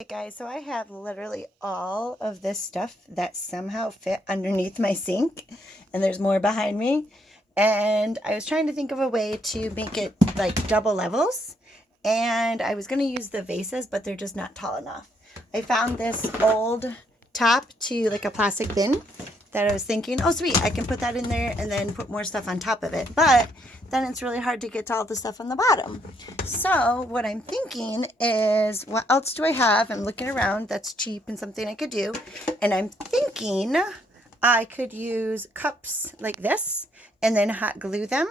Hey guys, so I have literally all of this stuff that somehow fit underneath my sink, and there's more behind me. And I was trying to think of a way to make it like double levels, and I was going to use the vases, but they're just not tall enough. I found this old top to like a plastic bin that I was thinking, oh sweet, I can put that in there and then put more stuff on top of it. But then it's really hard to get to all the stuff on the bottom. So what I'm thinking is, what else do I have? I'm looking around that's cheap and something I could do. And I'm thinking I could use cups like this and then hot glue them.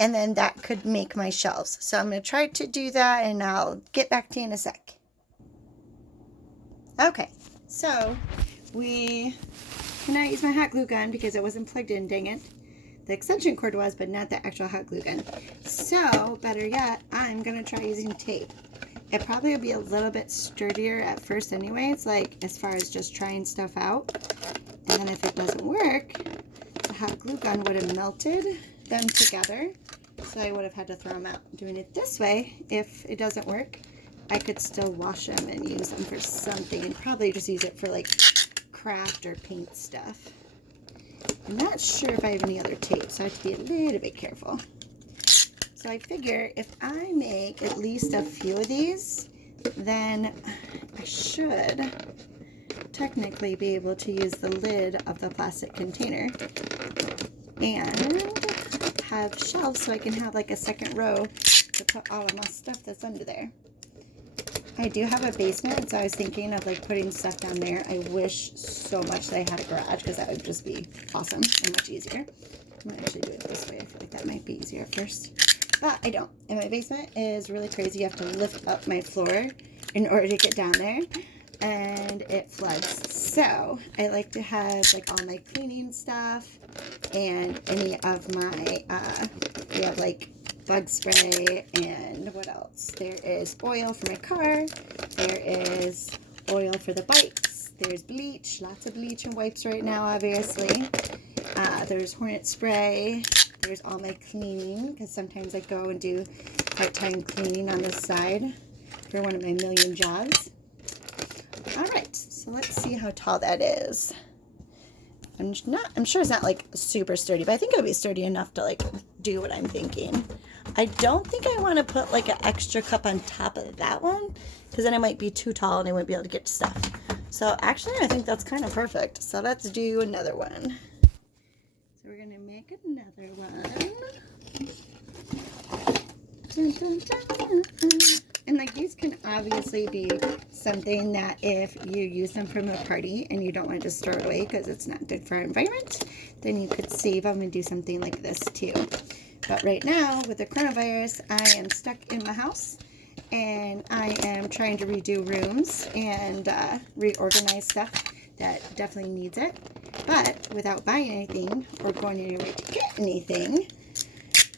And then that could make my shelves. So I'm going to try to do that and I'll get back to you in a sec. Okay, so we cannot use my hot glue gun because it wasn't plugged in, dang it. The extension cord was, but not the actual hot glue gun. So, better yet, I'm going to try using tape. It probably will be a little bit sturdier at first anyways, like as far as just trying stuff out. And then if it doesn't work, the hot glue gun would have melted them together. So I would have had to throw them out. Doing it this way, if it doesn't work, I could still wash them and use them for something, and probably just use it for like craft or paint stuff. I'm not sure if I have any other tape, so I have to be a little bit careful. So I figure if I make at least a few of these, then I should technically be able to use the lid of the plastic container and have shelves so I can have like a second row to put all of my stuff that's under there. I do have a basement, so I was thinking of like putting stuff down there. I wish so much that I had a garage because that would just be awesome and much easier. I'm going to actually do it this way. I feel like that might be easier at first. But I don't. And my basement is really crazy. You have to lift up my floor in order to get down there. And it floods. So I like to have like all my cleaning stuff and any of my, we have like bug spray, and what else? There is oil for my car. There is oil for the bikes. There's bleach, lots of bleach and wipes right now, obviously. There's Hornet spray. There's all my cleaning, because sometimes I go and do part-time cleaning on the side for one of my million jobs. All right, so let's see how tall that is. I'm sure it's not like super sturdy, but I think it'll be sturdy enough to like do what I'm thinking. I don't think I want to put like an extra cup on top of that one, because then it might be too tall and I wouldn't be able to get to stuff. So actually I think that's kind of perfect. So let's do another one. So we're going to make another one. Dun, dun, dun, dun. And like these can obviously be something that if you use them from a party and you don't want to just throw it away because it's not good for our environment, then you could save them and do something like this too. But right now with the coronavirus, I am stuck in my house and I am trying to redo rooms and reorganize stuff that definitely needs it. But without buying anything or going anywhere to get anything,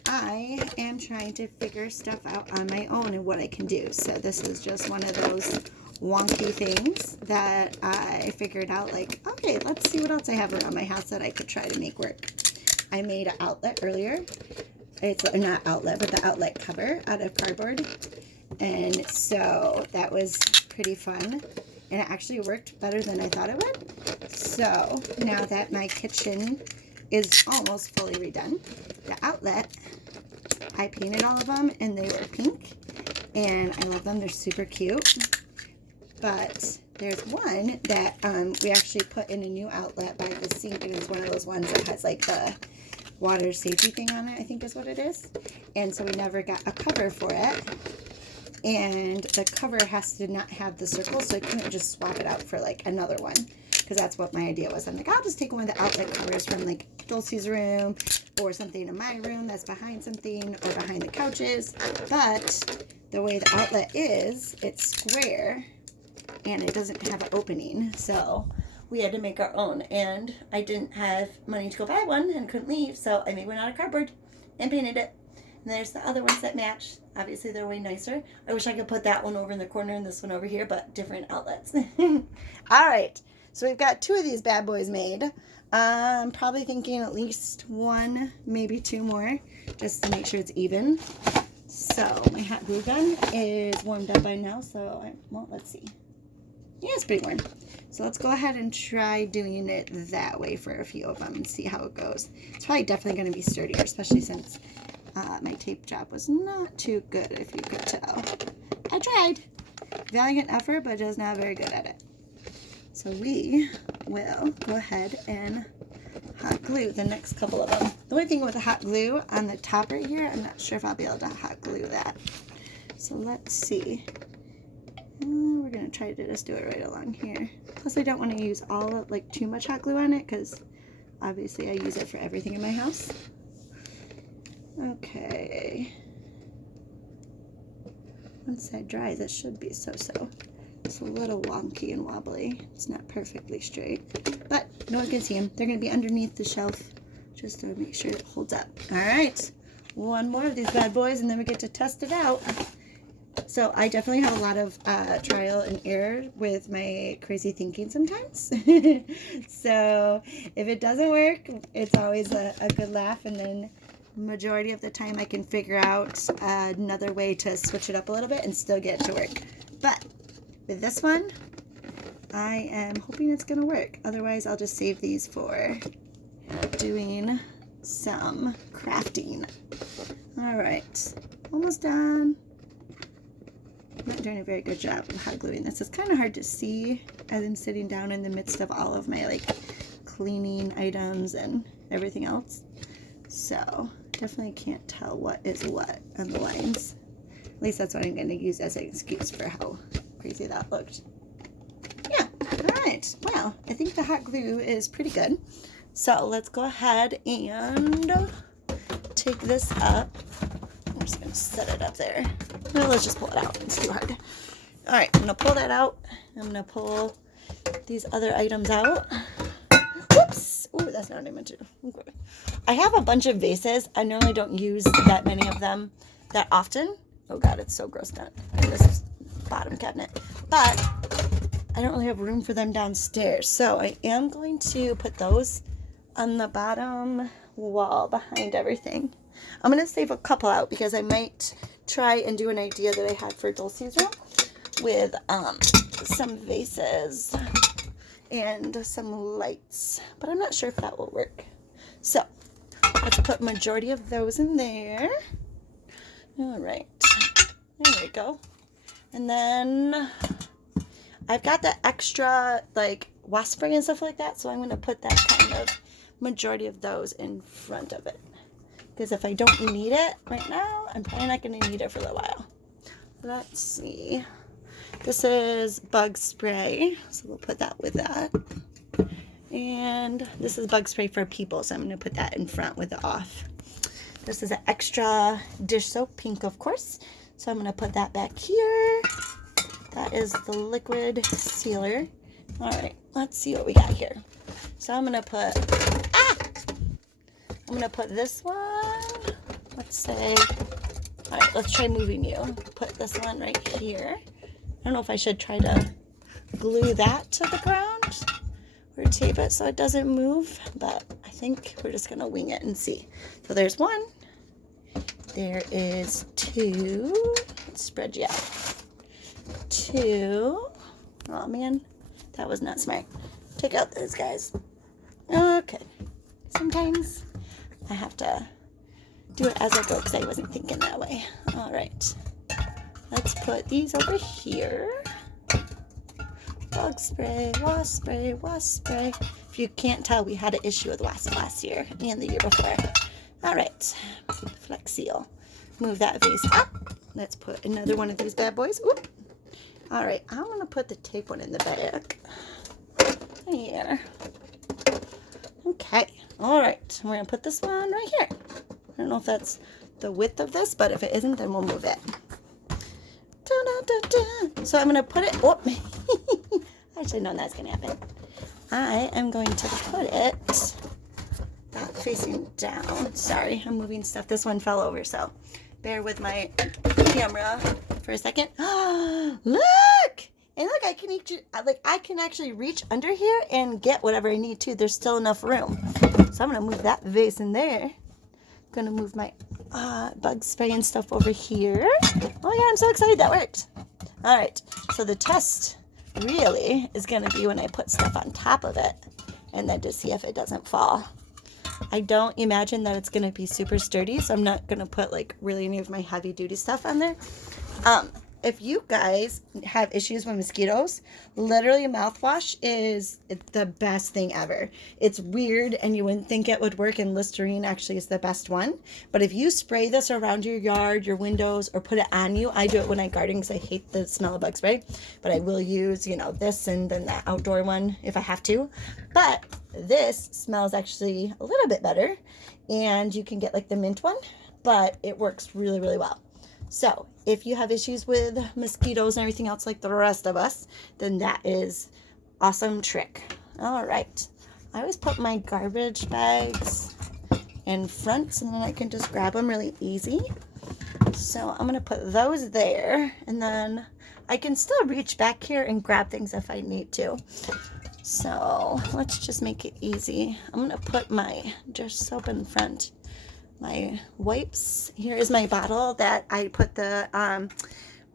I am trying to figure stuff out on my own and what I can do. So this is just one of those wonky things that I figured out, like, okay, let's see what else I have around my house that I could try to make work. I made an outlet earlier. It's not outlet, but the outlet cover out of cardboard. And so that was pretty fun. And it actually worked better than I thought it would. So now that my kitchen is almost fully redone, the outlet, I painted all of them and they were pink. And I love them. They're super cute. But there's one that we actually put in a new outlet by the sink, and it's one of those ones that has like the water safety thing on it, I think is what it is. And so we never got a cover for it. And the cover has to not have the circle, so I couldn't just swap it out for like another one, because that's what my idea was. I'm like, I'll just take one of the outlet covers from like Dulcie's room or something in my room that's behind something or behind the couches. But the way the outlet is, it's square and it doesn't have an opening, so we had to make our own, and I didn't have money to go buy one and couldn't leave, so I made one out of cardboard and painted it. And there's the other ones that match. Obviously they're way nicer. I wish I could put that one over in the corner and this one over here, but different outlets. All right, so we've got two of these bad boys made. Probably thinking at least one, maybe two more, just to make sure it's even. So my hot glue gun is warmed up by now, so well, let's see. Yeah, it's pretty warm. So let's go ahead and try doing it that way for a few of them and see how it goes. It's probably definitely going to be sturdier, especially since my tape job was not too good, if you could tell. I tried. Valiant effort, but just not very good at it. So we will go ahead and hot glue the next couple of them. The only thing with the hot glue on the top right here, I'm not sure if I'll be able to hot glue that. So let's see. We're going to try to just do it right along here. Plus I don't want to use all of, like, too much hot glue on it because obviously I use it for everything in my house. Okay. Once that dries, it should be so-so. It's a little wonky and wobbly. It's not perfectly straight, but no one can see them. They're going to be underneath the shelf just to make sure it holds up. All right, one more of these bad boys and then we get to test it out. So I definitely have a lot of trial and error with my crazy thinking sometimes. So if it doesn't work, it's always a good laugh, and then majority of the time I can figure out another way to switch it up a little bit and still get it to work. But with this one, I am hoping it's gonna work. Otherwise, I'll just save these for doing some crafting. All right, almost done. I'm not doing a very good job of hot gluing this. It's kind of hard to see as I'm sitting down in the midst of all of my like cleaning items and everything else. So definitely can't tell what is what on the lines. At least that's what I'm going to use as an excuse for how crazy that looked. Yeah, all right. Well, I think the hot glue is pretty good. So let's go ahead and take this up. I'm just going to set it up there. Well, let's just pull it out. It's too hard. All right, I'm going to pull that out. I'm going to pull these other items out. Whoops. Ooh, that's not what I meant to do. Okay. I have a bunch of vases. I normally don't use that many of them that often. Oh God, it's so gross down in this bottom cabinet. But I don't really have room for them downstairs. So I am going to put those on the bottom wall behind everything. I'm going to save a couple out because I might try and do an idea that I had for Dulcie's room with some vases and some lights, but I'm not sure if that will work. So let's put majority of those in there. All right, there we go. And then I've got the extra like wasp spray and stuff like that, so I'm going to put that kind of majority of those in front of it, because if I don't need it right now, I'm probably not going to need it for a little while. Let's see. This is bug spray, so we'll put that with that. And this is bug spray for people, so I'm going to put that in front with the off. This is an extra dish soap, pink of course, so I'm going to put that back here. That is the liquid sealer. All right, let's see what we got here. So I'm going to put, I'm going to put this one, let's say, all right, let's try moving you. Put this one right here. I don't know if I should try to glue that to the ground or tape it so it doesn't move, but I think we're just gonna wing it and see. So there's one, there is two, let's spread you out. Two, oh man, that was not smart. Take out those guys. Okay, sometimes I have to do it as I go because I wasn't thinking that way. All right. Let's put these over here. Bug spray, wasp spray, wasp spray. If you can't tell, we had an issue with wasp last year and the year before. All right, Flex Seal. Move that vase up. Let's put another one of these bad boys. Oop. All right, I'm gonna put the tape one in the back. Here. Okay, all right, we're gonna put this one right here. I don't know if that's the width of this, but if it isn't, then we'll move it. So I'm going to put it, oh, I should have known that's going to happen. I am going to put it not facing down. Sorry, I'm moving stuff. This one fell over, so bear with my camera for a second. Look! And look, I can actually reach under here and get whatever I need to. There's still enough room. So I'm going to move that vase in there. I'm going to move my bug spray and stuff over here. Oh my God, I'm so excited that worked. All right, so the test really is going to be when I put stuff on top of it and then to see if it doesn't fall. I don't imagine that it's going to be super sturdy, so I'm not going to put like really any of my heavy duty stuff on there. If you guys have issues with mosquitoes, literally mouthwash is the best thing ever. It's weird and you wouldn't think it would work, and Listerine actually is the best one. But if you spray this around your yard, your windows, or put it on you, I do it when I garden because I hate the smell of bug spray. But I will use, this and then that outdoor one if I have to. But this smells actually a little bit better, and you can get like the mint one, but it works really, really well. So if you have issues with mosquitoes and everything else like the rest of us, then that is awesome trick. All right. I always put my garbage bags in front, and then I can just grab them really easy. So I'm going to put those there, and then I can still reach back here and grab things if I need to. So let's just make it easy. I'm going to put my dish soap in front. My wipes. Here is my bottle that I put the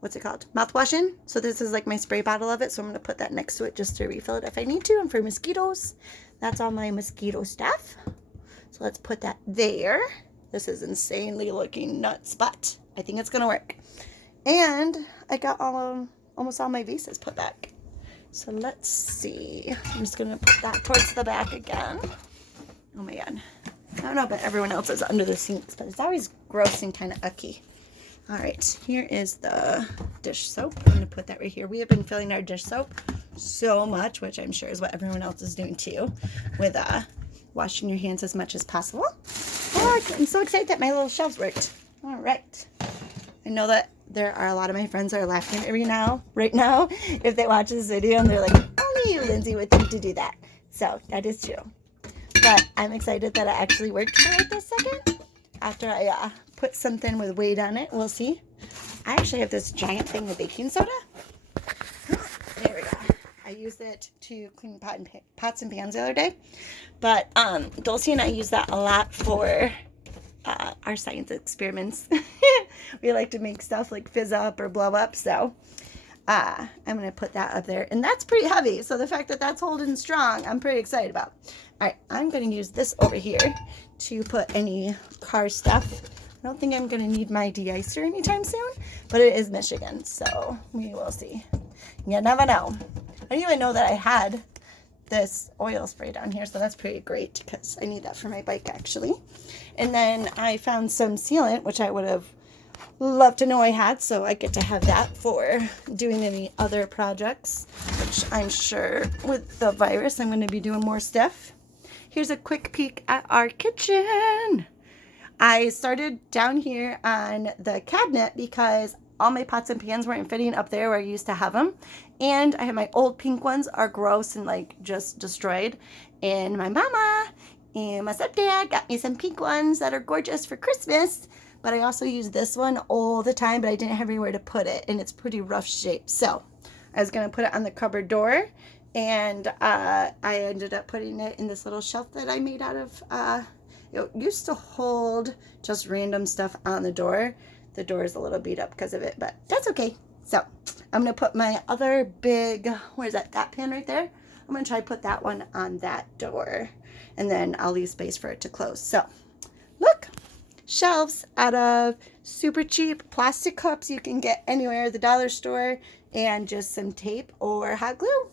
what's it called, mouthwash in. So this is like my spray bottle of it, so I'm going to put that next to it just to refill it if I need to. And for mosquitoes, that's all my mosquito stuff. So let's put that there. This is insanely looking nuts, but I think it's going to work. And I got almost all my visas put back. So let's see. I'm just going to put that towards the back again. Oh my god. I don't know about everyone else is under the sinks, but it's always gross and kind of icky. All right, here is the dish soap. I'm going to put that right here. We have been filling our dish soap so much, which I'm sure is what everyone else is doing too, with washing your hands as much as possible. Oh, I'm so excited that my little shelves worked. All right. I know that there are a lot of my friends that are laughing at me right now, if they watch this video and they're like, only you, Lindsay, would think to do that. So that is true. But I'm excited that it actually worked for like this second. After I put something with weight on it, we'll see. I actually have this giant thing of baking soda. There we go. I used it to clean pots and pans the other day. But Dulcie and I use that a lot for our science experiments. We like to make stuff like fizz up or blow up. So I'm going to put that up there. And that's pretty heavy. So the fact that that's holding strong, I'm pretty excited about. All right, I'm going to use this over here to put any car stuff. I don't think I'm going to need my de-icer anytime soon, but it is Michigan, so we will see. You never know. I didn't even know that I had this oil spray down here, so that's pretty great because I need that for my bike actually. And then I found some sealant, which I would have loved to know I had, so I get to have that for doing any other projects, which I'm sure with the virus I'm going to be doing more stuff. Here's a quick peek at our kitchen. I started down here on the cabinet because all my pots and pans weren't fitting up there where I used to have them. And I have my old pink ones are gross and like just destroyed. And my mama and my stepdad got me some pink ones that are gorgeous for Christmas. But I also use this one all the time, but I didn't have anywhere to put it. And it's pretty rough shape. So I was going to put it on the cupboard door. And I ended up putting it in this little shelf that I made out of, it used to hold just random stuff on the door. The door is a little beat up because of it, but that's okay. So I'm going to put my other big, where's that pan right there? I'm going to try to put that one on that door, and then I'll leave space for it to close. So look, shelves out of super cheap plastic cups you can get anywhere at the dollar store, and just some tape or hot glue.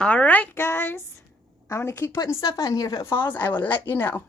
All right, guys. I'm going to keep putting stuff on here. If it falls, I will let you know.